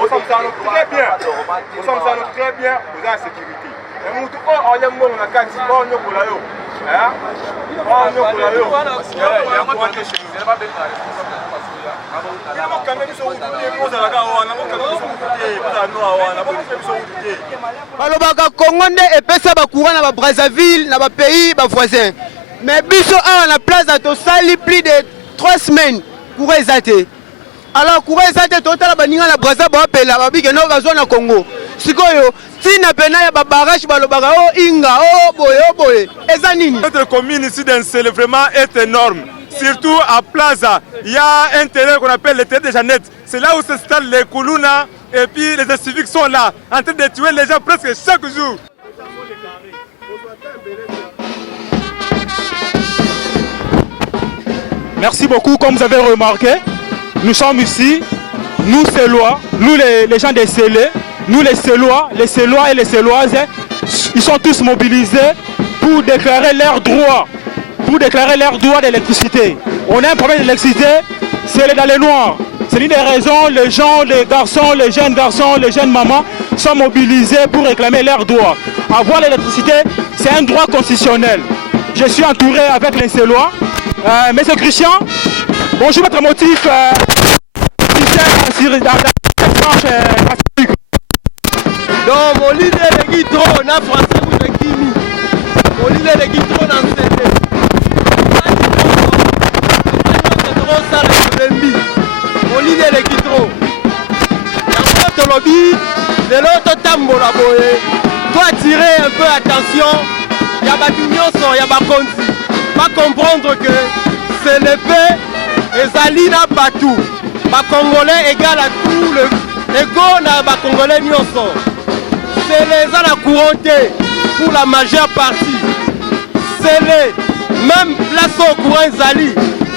Nous sommes très bien. Nous sommes très bien pour la sécurité. Et nous, on a un monde qui a balobaka Congo nde epesa bacourant na Brazzaville na pays voisins. Mais biso awa na place tosali plus de 3 semaines courant ezate. Alors courant ezate totala baninga na Brazzaville bapela babike no bazwa na Congo. Sikoyo tina pena ya babarage balobaka o inga o boye eza nini? Notre commune ici d'Ensele vraiment est énorme. Surtout à Plaza, il y a un terrain qu'on appelle le terrain de Jeannette. C'est là où s'installent les Koulouna et puis les civiques sont là, en train de tuer les gens presque chaque jour. Merci beaucoup. Comme vous avez remarqué, nous sommes ici, nous Célois, nous les gens des Célés, nous les Célois et les Céloises, ils sont tous mobilisés pour déclarer leurs droits. Pour déclarer leur droit d'électricité. On a un problème d'électricité, c'est dans les noirs. C'est l'une des raisons, les gens, les garçons, les jeunes mamans sont mobilisés pour réclamer leurs droits. Avoir l'électricité, c'est un droit constitutionnel. Je suis entouré avec les Célois. Monsieur Christian, bonjour, votre motif. Donc, mon leader est guitron, on a français pour le Kimi. Mon leader est guitron dans le CD. Molide le kitro. Dans notre lobby, de l'autre tambola boye. Doit attirer un peu attention. Il y a des nyonso, il y a des konzi. Pas comprendre que c'est l'épée et Zalina Batou. Les Congolais égal à tout le ego na ba Congolais nyonso. C'est les à la couronté pour la majeure partie. C'est les même place au courant Zali.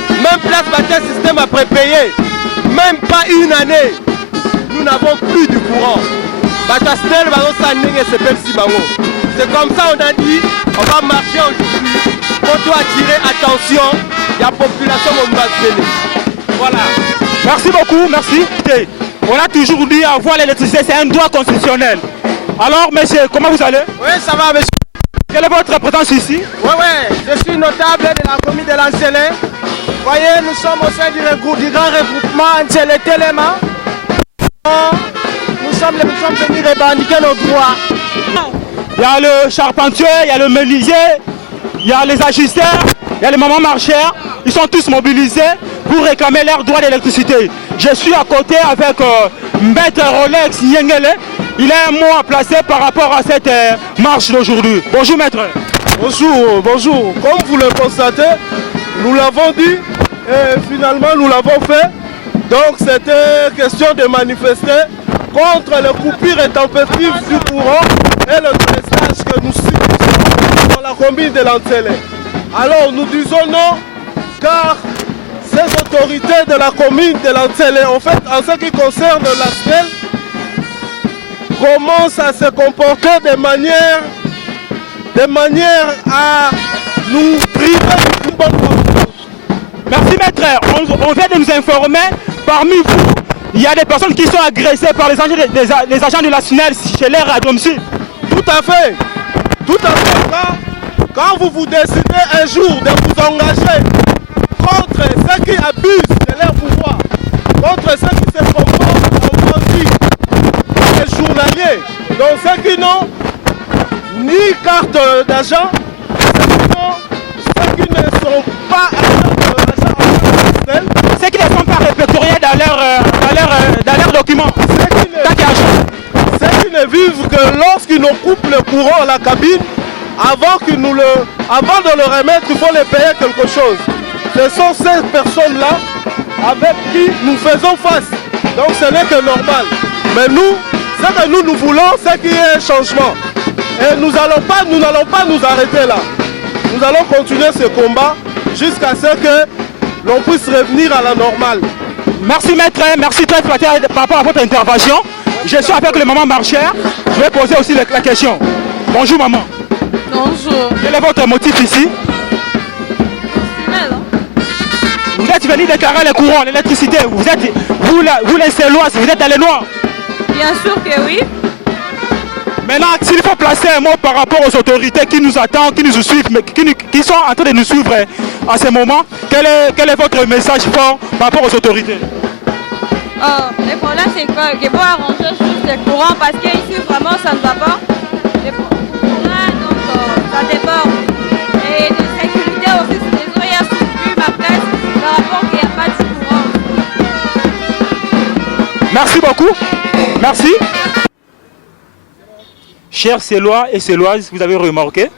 Même place bâtiment système à prépayé. Même pas une année. Nous n'avons plus de courant. C'est comme ça on a dit, on va marcher aujourd'hui. On doit attirer attention. Il y a la population de Voilà. Merci beaucoup, merci. On a toujours dit avoir l'électricité, c'est un droit constitutionnel. Alors monsieur, comment vous allez? Oui, ça va monsieur. Quelle est votre présence ici? Oui, je suis notable de la commune de l'Ancelé. Vous voyez, nous sommes au sein du grand regroupement Ancelé Téléma. Nous sommes venus revendiquer nos droits. Il y a le charpentier, il y a le menuisier, il y a les agisseurs, il y a les mamans marcheurs. Ils sont tous mobilisés pour réclamer leur droit d'électricité. Je suis à côté avec Maître Rolex Yengele. Il a un mot à placer par rapport à cette marche d'aujourd'hui. Bonjour maître. Bonjour. Comme vous le constatez, nous l'avons dit et finalement nous l'avons fait. Donc c'était question de manifester contre les coupures intempestives du courant et le trestage que nous subissons dans la commune de l'Ancelé. Alors nous disons non, car ces autorités de la commune de l'Ancelé, en fait, en ce qui concerne la SNEL, commencent à se comporter de manière à nous priver d'une bonne confiance. Merci maître, on vient de nous informer, parmi vous, il y a des personnes qui sont agressées par les agents de la SNEL chez leur à domicile. Tout à fait. Quand vous vous décidez un jour de vous engager contre ceux qui abusent de leur pouvoir, contre ceux qui se comportent en bandits, les journaliers, donc ceux qui n'ont ni carte d'agent, ceux qui ne sont pas agents, ceux qui ne sont pas répertoriés dans leurs documents, ceux qui ne vivent que lorsqu'ils nous coupent le courant à la cabine, avant de le remettre, il faut les payer quelque chose. Ce sont ces personnes-là avec qui nous faisons face. Donc ce n'est que normal. Mais nous, ce que nous voulons, c'est qu'il y ait un changement. Et nous n'allons pas nous arrêter là. Nous allons continuer ce combat jusqu'à ce que l'on puisse revenir à la normale. Merci maître, merci très par rapport à votre intervention. Je suis avec le maman marcheur. Je vais poser aussi la question. Bonjour maman. Bonjour. Quel est votre motif ici? Personnel. Vous êtes êtes venus déclarer les courants, l'électricité. Vous les Célois, vous êtes dans les noirs. Bien sûr que oui. Maintenant, s'il faut placer un mot par rapport aux autorités qui nous attendent, qui nous suivent, mais qui sont en train de nous suivre à ce moment, quel est votre message fort par rapport aux autorités? Le problème, c'est qu'il faut arranger juste les courants parce qu'ici, vraiment, ça ne va pas. Les courants, donc, ça déborde. Et de sécurité aussi, c'est désolé, il y a soutenu ma presse par rapport qu'il n'y a pas de courant. Merci beaucoup. Merci. Chers Célois et Céloises, vous avez remarqué,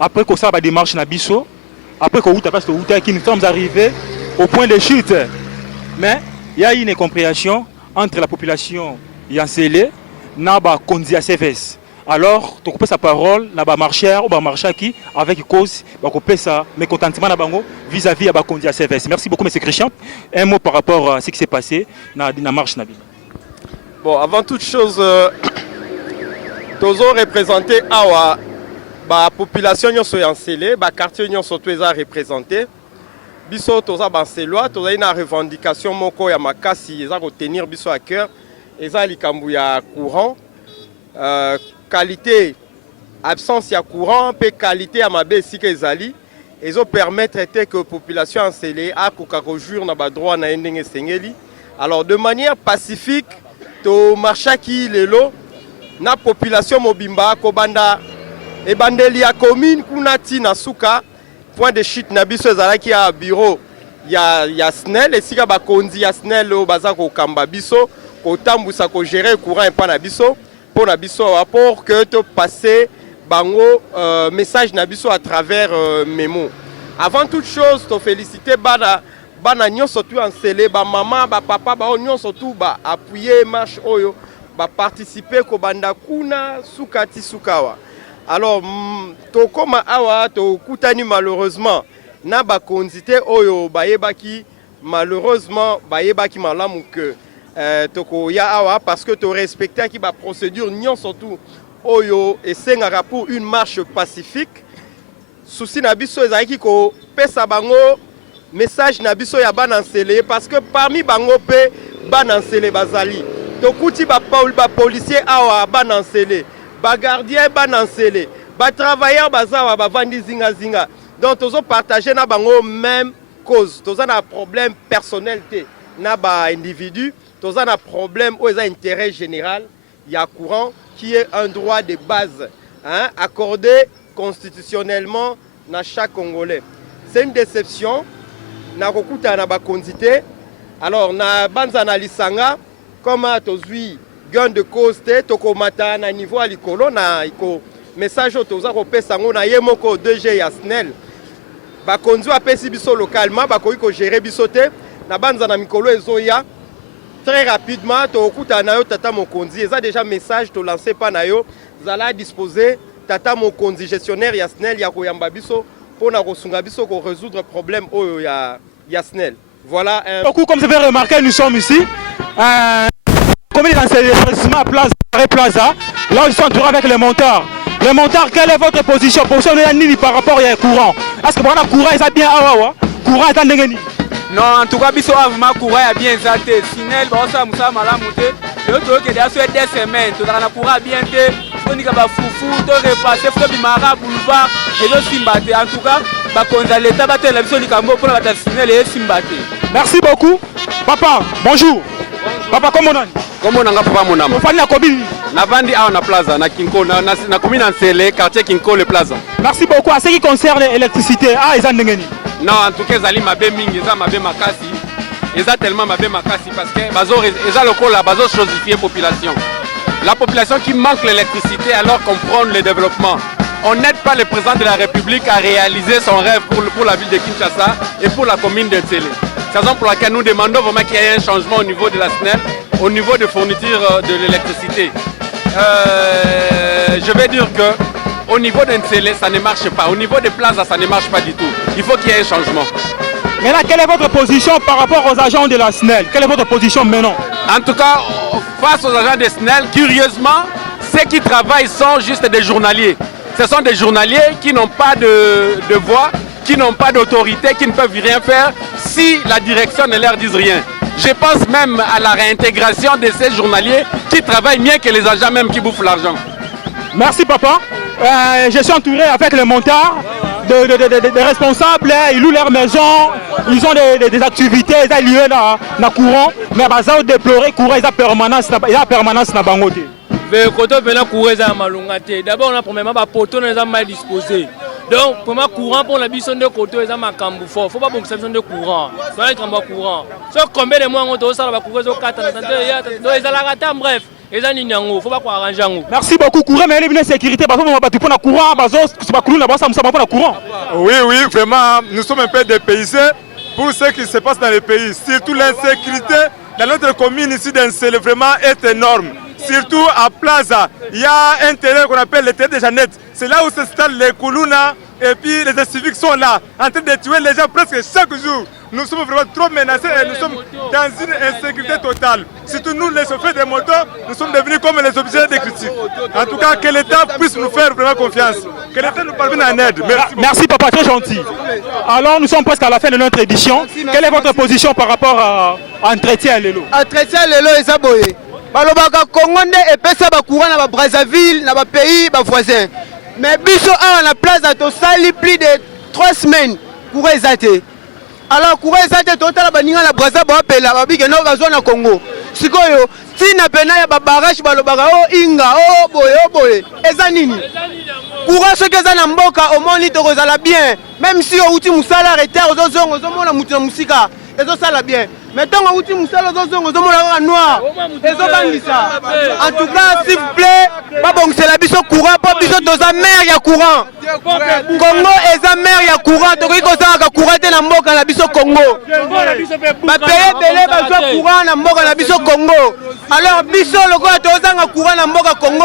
après que ça va démarche na biso, après que nous sommes arrivés au point de chute. Mais il y a une incompréhension entre la population yancélé et la Kondi ACVS. Alors, tu coupes sa parole, na ba marcheur ou ba marcheur qui avec cause, ba couper sa mécontentement na bango vis-à-vis à ba Kondi ACVS. Merci beaucoup, M. Christian. Un mot par rapport à ce qui s'est passé dans la marche na. Bon, avant toute chose, tous représenté à la population yancélé, le quartier yancélé représenté. Biso toza banselois, toza une revendication moko ya makasi eza retenir biso à cœur, eza likambu ya courant, qualité absence ya courant pe qualité ya mabe esika ezali ezo permettre que la population enseignée a rejoindre na ba droit na ndenge sengeli. Alors de manière pacifique, to marchaki lelo na population mobimba ko banda ebandeli ya commune kuna tina suka. Point de chute na biso ezalaki ya bureau ya SNEL esika bakonzi ya SNEL oyo baza kokamba biso kotambusa kogere courant epa na biso mpo na biso pour que to passer bango message na biso à travers memo. Avant toute chose to féliciter bana nyonso tu ensele ba mama ba papa ba nyonso tu ba appuyer marche oyo ba participer ko banda kuna sukati sukawa. Alors, tokoma awa tokutani malheureusement na bakondité oyo bayebaki malheureusement bayebaki malamu que toko ya awa parce que to respecter ki ba procédure nyon surtout oyo esengaka pour une marche pacifique. Souci na biso ezaki ko pesa bango message na biso ya banansele parce que parmi bango pe banansele bazali tokuti ba policier awa banansele ba gardien banansele, ba travailleur bazawa ba vandi zinga zinga. Donc tozo partager na bango même cause. Tozo na problème personnel te na ba individu, tozo na problème ou intérêt général, il y a courant qui est un droit de base accordé constitutionnellement na chaque Congolais. C'est une déception na kokuta na ba kondité. Alors na banza lisanga comme tozui gain de cause te tokomata na niveau à likolo na iko message toza kopesa ngo na yemoko 2G ya SNEL ba kondu apesi biso localement ba ko gérer biso te na banza na mikolo ezoya très rapidement tokuta na yo tata mokonzi eza déjà message to lancer pa na yo zala disposer tata mokonzi gestionnaire ya SNEL ya koyamba biso pona kosunga biso ko résoudre problème oyo ya SNEL. Voilà un beaucoup comme vous avez remarqué, nous sommes ici comme il est dans ces établissements à Plaza, là ils sont entourés avec les montards. Les montards, quelle est votre position? Position par rapport au courant. Est-ce que le courant est bien awa? Courant est en dengeni? Non, en tout cas, biso avuma courant est bien exalté. Sinel, bossa musa malamute. Le truc est d'ailleurs des semaines. Tu as courant bien té. On dit que ba foufou, to repasser, faut bimara boulevard et le simbate. En tout cas, ba konza l'état ba tele biso likambo pour la Sinel et simbate. Merci beaucoup. Papa, bonjour. Papa, comment on dit? Comment on a papa mon âme? On commune. Na vandi à na plaza, na Kinko, na commune Ensele, quartier Kinko le plaza. Merci beaucoup. À ce qui concerne l'électricité, ils ont dengeni. Non, en tout cas, ils ont mabé mingi, ils ont mabé makasi. Ils ont tellement mabé makasi parce que ils ont le col là, bazo chosifier population. La population qui manque l'électricité alors qu'on prend le développement. On n'aide pas le président de la République à réaliser son rêve pour la ville de Kinshasa et pour la commune de Nsele. C'est la raison pour laquelle nous demandons vraiment qu'il y ait un changement au niveau de la SNEL, au niveau de fourniture de l'électricité. Je vais dire que au niveau de Nsele, ça ne marche pas. Au niveau de Plaza, ça ne marche pas du tout. Il faut qu'il y ait un changement. Mais là, quelle est votre position par rapport aux agents de la SNEL? Quelle est votre position maintenant? En tout cas, face aux agents de SNEL, curieusement, ceux qui travaillent sont juste des journaliers. Ce sont des journaliers qui n'ont pas de voix qui n'ont pas d'autorité, qui ne peuvent rien faire si la direction ne leur dise rien. Je pense même à la réintégration de ces journaliers qui travaillent mieux que les agents même qui bouffent l'argent. Merci papa. Je suis entouré avec les montards, des responsables, ils louent leur maison, ils ont des activités, ils ont lieu dans le courant, mais ils ont déploré courant, ils ont permanence dans Bangote. Le côté venant courir à Malungate. D'abord, on a premièrement des poteaux mal disposés. Donc, pour moi, courant pour la bison de côté, ils ont un cambo fort. Il ne faut pas que ça de courant. Il faut être en courant. Sauf combien de mois on doit ça, on va courir au 4 ans. Ils ont la rata, bref. Ils ont une il ne faut pas arranger. Merci beaucoup, courant, mais il y a une sécurité. Parce que on va pas prendre courant, parce que c'est pas courant. Oui, oui, vraiment, nous sommes un peu dépaysés pour ce qui se passe dans le pays. Surtout l'insécurité dans notre commune ici d'Ansele, vraiment est énorme. Surtout à Plaza, il y a un terrain qu'on appelle le terrain de Jeannette. C'est là où s'installent les Koulouna et puis les civiques sont là, en train de tuer les gens presque chaque jour. Nous sommes vraiment trop menacés et nous sommes dans une insécurité totale. Surtout nous, les chauffeurs de motos, nous sommes devenus comme les objets de critique. En tout cas, que l'État puisse nous faire vraiment confiance. Que l'État nous parvienne en aide. Merci papa, très gentil. Alors nous sommes presque à la fin de notre édition. Quelle est votre position par rapport à Entretien Lelo? Entretien Lelo et Saboye. Balobaka Congo et pesa ba courant na Brazzaville, na ba pays ba voisins. Mais biso a la place à Tosali plus de 3 semaines pour ezate. Alors pour ezate total baninga la Brazza ba pela ba bige no bazwa na Congo. Sikoyo tina pena ya ba barrage balobaka o inga o boye eza nini? Courant ce que za na mboka au moni to kozala bien. Même si o uti musala retard ozongo ozomona mutu na musika ezo sala bien. Mais tant que vous avez noir, en tout cas, s'il vous plaît, c'est la biso courant, pas biso dans la mer, il y a courant. Congo est la mer, il y a courant. Donc, il y a courant dans la mboka, la biso Congo. Ma pays belé, besoin courant dans la mboka, la biso Congo. Alors, biso, le gars, tu as courant dans la mboka Congo,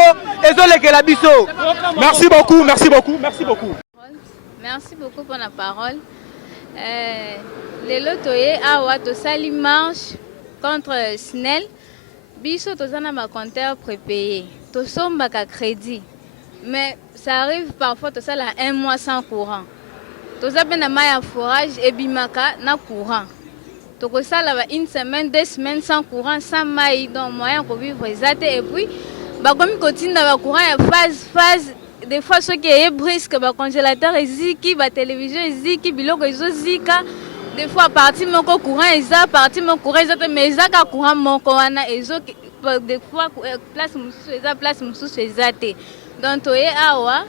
et ça, la biso. Merci beaucoup, merci beaucoup, merci beaucoup. Merci beaucoup pour la parole. Les lotoyés awa tosali marche contre SNEL biso tozana ma compteur prépayé tosombaka crédit mais ça arrive parfois tosala un mois sans courant tozape na maya forage ebimaka na courant tokosala ba une semaine 2 semaines sans courant sans mai donc moyen ko vivre ezate et puis bakomi kotinda ba courant ya phase des fois ceux qui est brisque ba congélateur eziki ba télévision eziki biloko ezozika. Des fois, parti mon courant, ils ont parti mon courant, ils ont mais ils ont courant mon courant, ils ont des fois place moussou, ils ont donc toi awa,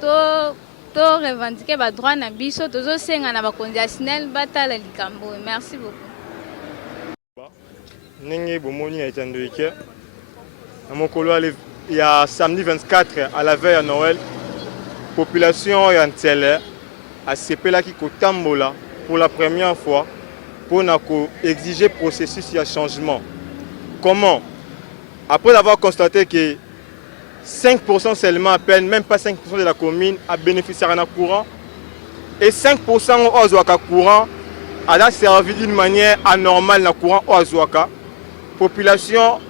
to revendiquer ba droit na biso, to zo senga na ba conditionnel batala likambo. Merci beaucoup. Ningi bomoni etandoike. Na mokolo il y a samedi 24 à la veille à Noël, population ya Ntele a sepela ki kotambola pour la première fois pour exiger processus de changement. Comment? Après avoir constaté que 5% seulement à peine, même pas 5% de la commune a bénéficié d'un courant et 5% au Azuaka courant a servi d'une manière anormale dans le courant au Azuaka. Population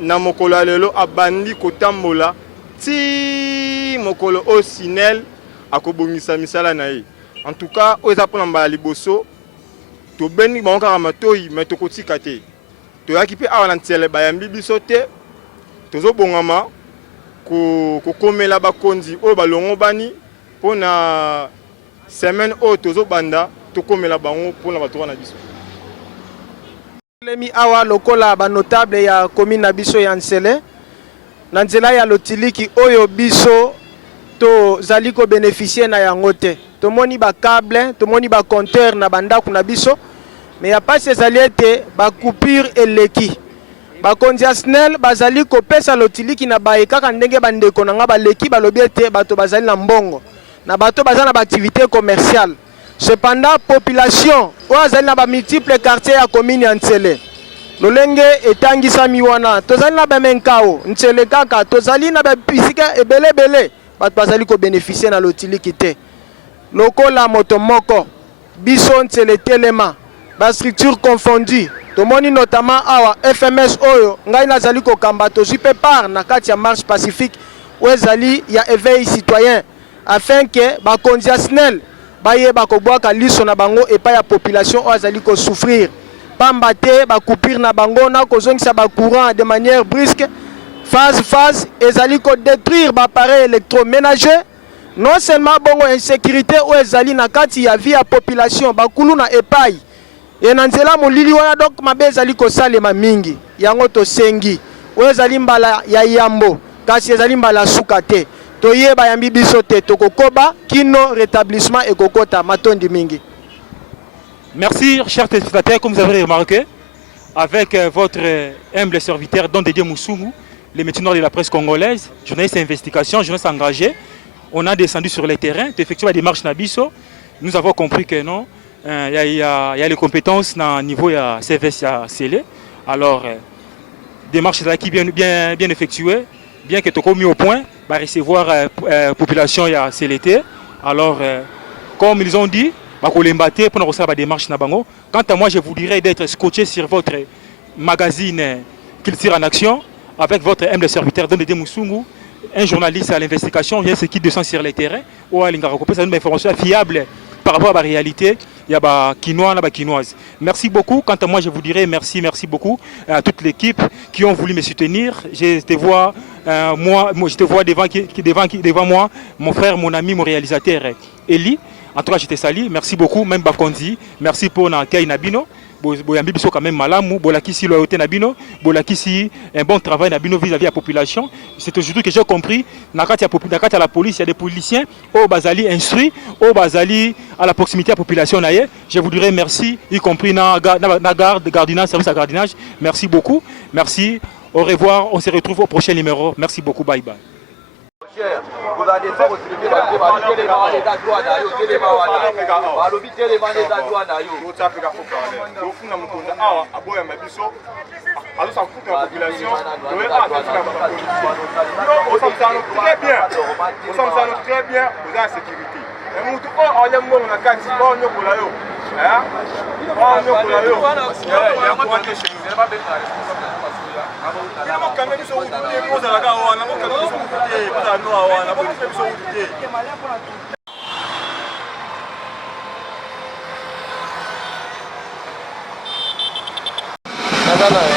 na mokolo lelo a bandi kotambola ti mokolo au Sinel a kobongisa misala na ye. En tout cas, aux apprenants à Liboso, tu bénis mon caramatoï, mais tu côté kate. Tu as équipé à l'antenne, bayambi bisote, tu as bongama, ko comme là-bas kondi, au ballon bani, pour na semaine au tozo banda, tu comme là-bas pour la batoura na biso. Lemi awa lokola ba notable ya commune na biso ya Nsele, na nzela ya lotiliki oyo biso to zali ko bénéficier na yango te. Tomoni ba câble, tomoni ba compteur na bandako na biso, mais ya pas ces alliés ba coupure eleki. Ba conditionnel bazali ko pesa lotiliki na ba ekaka ndenge bandeko na nga ba leki ba lobiete bato bazali na mbongo. Na bato bazali na ba activité commerciale. Cependant population o azali na ba multiples quartiers ya commune ya Nsele. Lolenge etangisa miwana, tozali na ba menkao, Nsele kaka, tozali na ba pisika ebele bato bazali ko bénéficier na lotiliki te. Lokola motomoko, biso Nsele telema, ba structure confondue. Tomoni notamment awa FMS oyo, ngai nazali ko kamba tozwi pe part na kati ya marche pacifique, ou ezali ya éveil citoyen, afin que ba conditionnel bayeba kobwaka liso na bango epai ya population oyo azali kosouffrir pamba te bacoupure na bango na kozongisa bacourant de manière brusque phase ezali kodétruire baappareil électroménager non seulement bongo insécurité oyo ezali na kati ya vie ya population bakulu na epai e na nzela molili wana donc mabe ezali kosalema mingi yango tosengi oyo ezali mbala ya yambo kasi ezali mbala suka te toyeba yambi biso te tokokoba kino rétablissement ekokota matondi mingi. Merci, chers téléspectateurs, comme vous avez remarqué, avec votre humble serviteur Don Dédé Moussoumou, les métiers de la presse congolaise, journaliste d'investigation, journaliste engagé, on a descendu sur le terrain, effectué la démarche Nabiso. Nous avons compris que non, il y a les compétences au niveau de CVS scellé. Alors, démarche qui bien effectuée, bien que tu aies mis au point, va recevoir la population à CLT. Alors, comme ils ont dit, pour recevoir la démarche Nabango. Quant à moi, je vous dirais d'être scotché sur votre magazine Culture en Action avec votre humble serviteur Don Dédé Moussoumou, un journaliste à l'investigation, il y a ce qui descend sur le terrain, ou à l'ingarakopé, ça une information fiable par rapport à la réalité, il y a des Quinois, des Quinoises. Merci beaucoup. Quant à moi, je vous dirais merci beaucoup à toute l'équipe qui ont voulu me soutenir. Je te vois, je te vois devant moi, mon frère, mon ami, mon réalisateur, Eli. En tout cas, je te salue. Merci beaucoup, même Bakondi. Merci pour l'accueil Nabino. Boyambi biso quand même malamu, bolakisi loyauté Nabino, bolakisi un bon travail Nabino vis-à-vis de la population. C'est aujourd'hui que j'ai compris, nakati à la police, il y a des policiers, au Bazali instruits, au Bazali à la proximité de la population. Je vous dirais merci, y compris dans la garde, gardinage, service à gardinage. Merci beaucoup. Merci. Au revoir. On se retrouve au prochain numéro. Merci beaucoup. Bye bye. Vous allez faire votre téléphone, Nada.